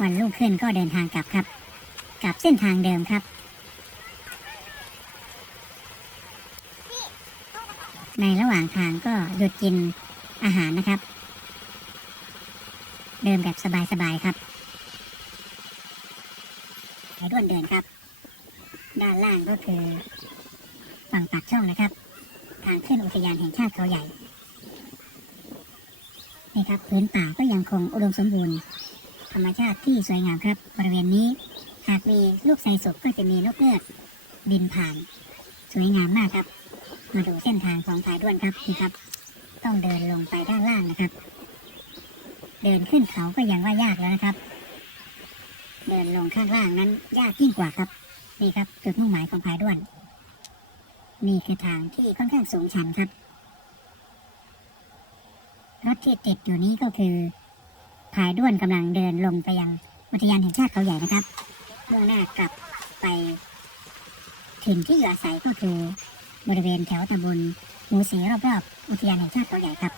วันรุ่งขึ้นก็เดินทางกลับครับ กลับเส้นทางเดิมครับ ในระหว่างทางก็หยุดกินอาหารนะครับ เดินแบบสบายๆครับไอ้ด้วนเดินครับ ด้านล่างก็คือฝั่งปากช่องนะครับ ทางขึ้นอุทยานแห่งชาติเขาใหญ่นี่ครับพื้นป่าก็ยังคงอุดมสมบูรณ์ ธรรมชาติที่สวยงามครับ บริเวณนี้ หากมีลูกไทรสุกก็จะมีนกเงือกบินผ่าน สวยงามมากครับ มาดูเส้นทางของสายด้วนครับนี่ครับ ต้องเดินลงไปด้านล่างนะครับ เดินขึ้นเขาก็ยังว่ายากแล้วนะครับ เดินลงข้างล่างนั้น ยากยิ่งกว่าครับนี่ครับจุดมุ่งหมายของพายด้วน นี่คือทางที่ค่อนข้างสูงชันครับรถที่ติดอยู่นี้ก็คือ พายด้วนกำลังเดินลงไปยังอุทยานแห่งชาติเขาใหญ่นะครับมุ่งหน้ากลับไปถิ่นที่อยู่อาศัยก็คือบริเวณแถวตำบลหมูสีรอบๆอุทยานแห่งชาติเขาใหญ่ครับ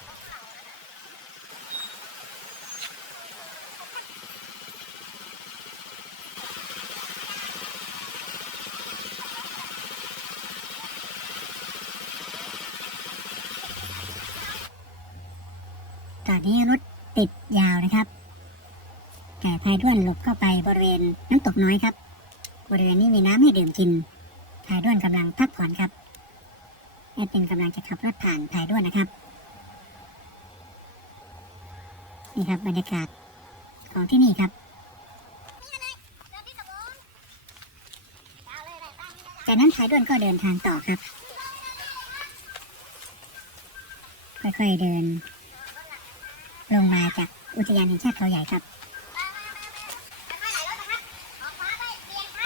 ตอนนี้รถ ติดยาวนะครับแต่พายด้วนหลบเข้าไปบริเวณน้ำตกน้อยครับ บริเวณนี้มีน้ำให้ดื่มกินพายด้วนกำลังพักผ่อนครับแอดเป็นกำลังจะขับรถผ่านพายด้วนนะครับนี่ครับบรรยากาศของที่นี่ครับจากนั้นพายด้วนก็เดินทางต่อครับ ค่อยๆเดิน ลงมาจากอุทยานแห่งชาติเขาใหญ่ครับ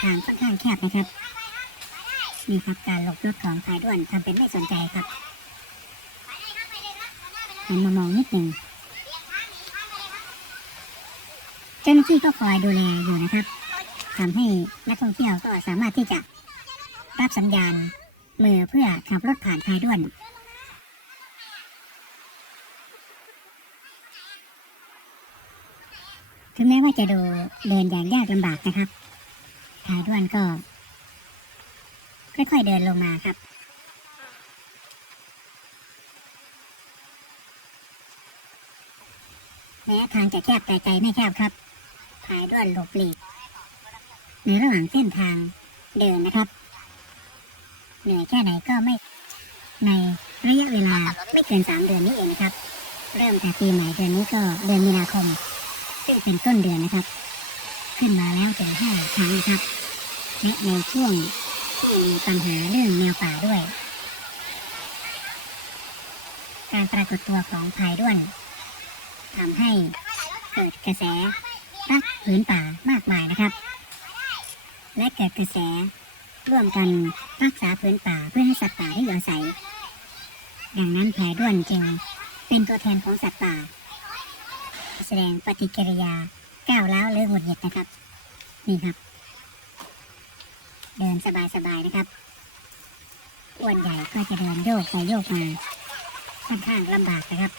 ทางค่อนข้างแคบนะครับนี่ครับการหลบรถของพายด้วนทำเป็นไม่สนใจครับหันมามองนิดหนึ่งเจ้าหน้าที่ก็คอยดูแลอยู่นะครับทำให้นักท่องเที่ยวก็สามารถที่จะรับสัญญาณมือเพื่อขับรถผ่านพายด้วน ถึงแม้ว่าจะดูเดินอย่างยากลำบากนะครับพายด้วนก็ ค่อยๆเดินลงมาครับแม้ทางจะแคบแต่ใจไม่แคบครับพายด้วนหลบหลีกในระหว่างเส้นทางเดินนะครับ เหนื่อยแค่ไหนก็ไม่ในระยะเวลาไม่เกินสามเดือนนี้เองนะครับ เริ่มแต่ปีใหม่เดือนนี้ก็เดือนมีนาคม ซึ่งเป็นต้นเดือนนะครับ ขึ้นมาแล้วถึงห้าครั้งนะครับและในช่วงที่มีปัญหาเรื่องแมวป่าด้วย การปรากฏตัวของพายด้วนทำให้เกิดกระแสรักผืนป่ามากมายนะครับ และเกิดกระแสร่วมกันรักษาผืนป่าเพื่อให้สัตว์ป่าได้อยู่อาศัย ดังนั้นพายด้วนจึงเป็นตัวแทนของสัตว์ป่า แสดงปฏิกิริยาก้าวร้าวหรือหงุดหงิดนะครับ นี่ครับ เดินสบายๆนะครับอ้วนใหญ่ก็จะเดินโยกไปโยกมาค่อนข้างลำบากนะครับ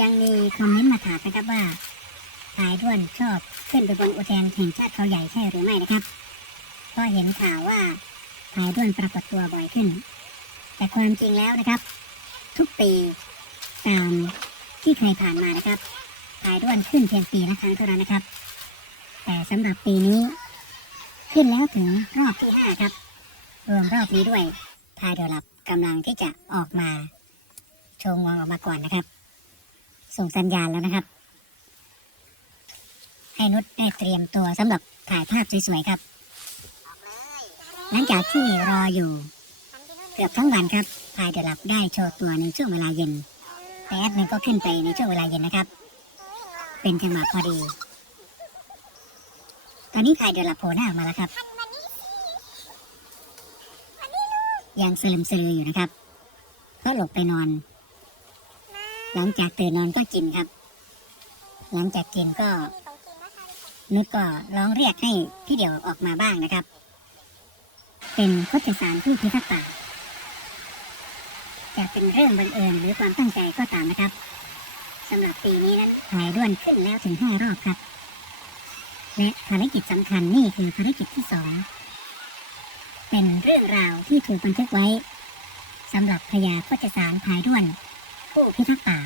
ยังมีคอมเมนต์มาถามนะครับว่าชายด้วนชอบขึ้นไปบนอุทยานแห่งชาติเขาใหญ่ใช่หรือไม่นะครับเพราะเห็นข่าวว่า ชายด้วนปรากฏตัวบ่อยขึ้น แต่ความจริงแล้วนะครับ ทุกปีตามที่เคยผ่านมานะครับชายด้วนขึ้นเพียงปีละครั้งเท่านั้นนะครับ แต่สำหรับปีนี้ ขึ้นแล้วถึงรอบที่ห้าครับ รวมรอบนี้ด้วยพายเรือลับกำลังที่จะออกมาโชว์งวงออกมาก่อนนะครับ ส่งสัญญาณแล้วนะครับ ให้นุชได้เตรียมตัวสำหรับถ่ายภาพสวยๆครับ หลังจากที่รออยู่ เกือบทั้งวันครับพายเดลับได้โชว์ตัวในช่วงเวลาเย็นแต่แอดมินก็ขึ้นไปในช่วงเวลาเย็นนะครับ เป็นจังหวะพอดี ตอนนี้พายเดลับโผล่หน้าออกมาแล้วครับ ยังสลึมสลืออยู่นะครับเขาหลบไปนอน หลังจากตื่นนอนก็กินครับ หลังจากกินก็นุชก็ร้องเรียกให้พี่เดี่ยวออกมาบ้างนะครับ เป็นโคชสารผู้พิทักษ์ป่าจะเป็นเรื่องบังเอิญหรือความตั้งใจก็ตามนะครับสำหรับปีนี้นั้นพายด้วนขึ้นแล้วถึงห้ารอบครับ และภารกิจสำคัญนี่คือภารกิจที่สองเป็นเรื่องราวที่ถูกบันทึกไว้สำหรับพญาโคจสารพายด้วน ผู้พิทักษ์ป่า